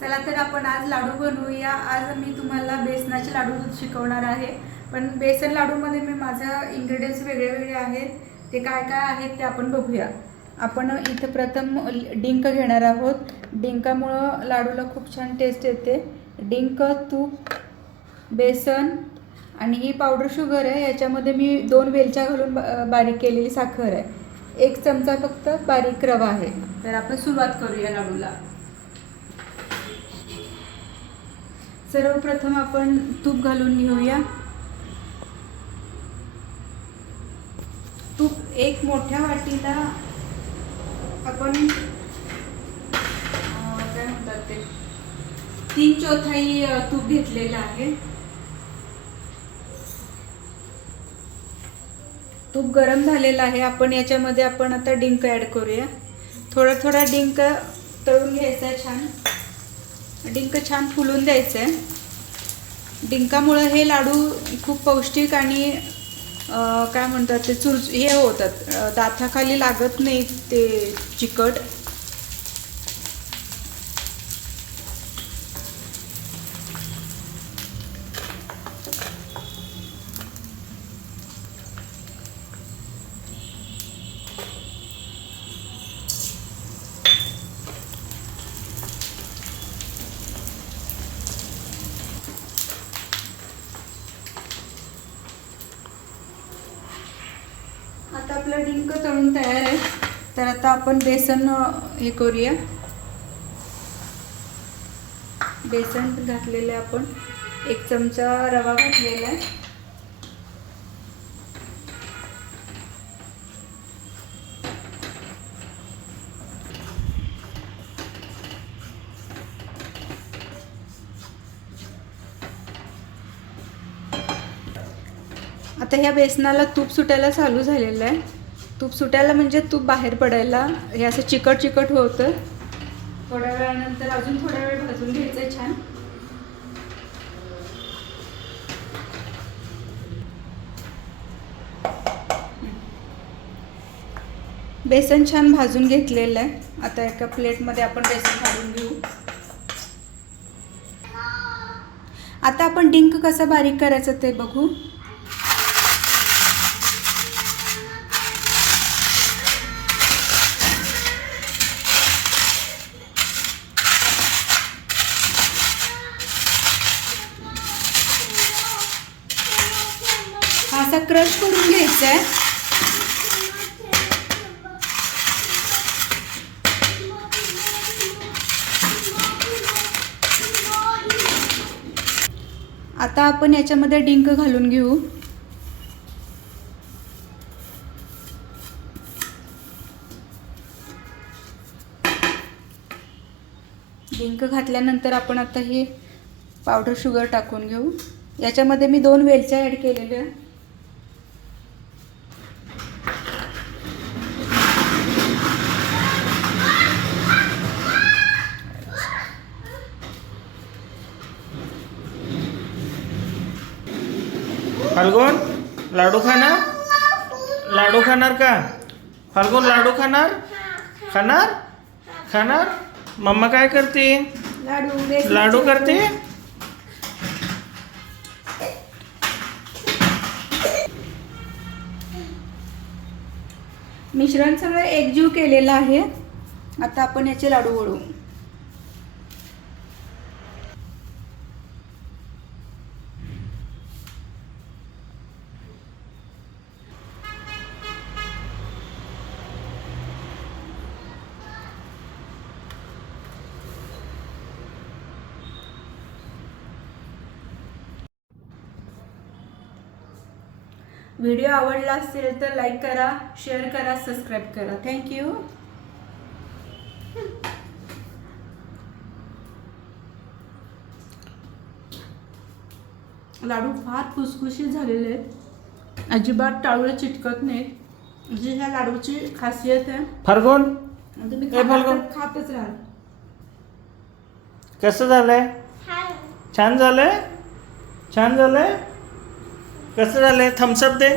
चला तर आपण आज लाडू बनवूया। आज मी तुम्हाला बेसनाचे लाडू शिकवणार आहे। पण बेसन लाडूमध्ये मी माझे इंग्रेडिएंट्स वेगळे आहेत, ते काय काय आहेत ते आपण बघूया। आपण इथे प्रथम डिंक घेणार आहोत। डिंकामुळे लाडूला खूप छान टेस्ट येते। डिंक, तूप, बेसन आणि ही पावडर शुगर आहे। याच्यामध्ये मी 2 वेलच्या घालून बारीक केलेली साखर आहे। 1 चमचा फक्त बारीक रवा आहे। तर आपण सुरुवात करूया लाडूला। सर्वप्रथम आपण तूप घालून घेऊया। तूप 1 मोठ्या वाटीला आपण काय म्हणतात ते 3/4 तूप घेतलेलं आहे। तूप गरम झालेलं आहे। आपण याच्यामध्ये आपण आता डिंक ॲड करूया। थोडा थोडा डिंक तळून घ्यायचा आहे। छान डिंक छान फुलून द्यायचं आहे। डिंकामुळे हे लाडू खूप पौष्टिक आणि काय म्हणतात ते हे होतात, दाताखाली लागत नाही ते चिकट। आता आपलं डिंक तळून तयार आहे। तर आता आपण बेसन हे करूया। बेसन घातलेले आपण 1 चमचा रवा घातलेला आहे। आता ह्या बेसनाला तूप सुटायला चालू झालेलं आहे। तूप सुटायला म्हणजे तूप बाहेर पडायला हे असं चिकट चिकट होतं। थोड्या वेळानंतर अजून थोडा वेळ भाजून घ्यायचं छान। बेसन छान भाजून घेतलेलं आहे। आता एका प्लेटमध्ये आपण बेसन काढून घेऊ। आता आपण डिंक कसं बारीक करायचं ते बघू। असा क्रश करून घ्यायचा आहे। आता आपण याच्यामध्ये डिंक घालून घेऊ। डिंक घातल्यानंतर आपण आता हे पावडर शुगर टाकून घेऊ। याच्यामध्ये मी 2 वेलच्या ॲड केलेल्या। फाल्गुन लाडू खाणार? लाडू खाणार का? फाल्गुन लाडू खाणार? खाणार? खाणार? मम्मा काय करते? लाडू करते। मिश्रण सगळं एकजीव केलेलं आहे। आता आपण याचे लाडू वळू। व्हिडिओ आवडला असेल तर लाईक करा, शेअर करा, सबस्क्राईब करा। थँक्यू। लाडू फार खुसखुशीत झालेले आहेत, अजिबात टाळूला चिटकत नाहीत। जी ह्या लाडूची खासियत आहे। फाल्गुन तुम्ही खातच राहाल। कसं झालंय? छान झालंय? छान झालंय? कसं झालंय? थम्स अप दे।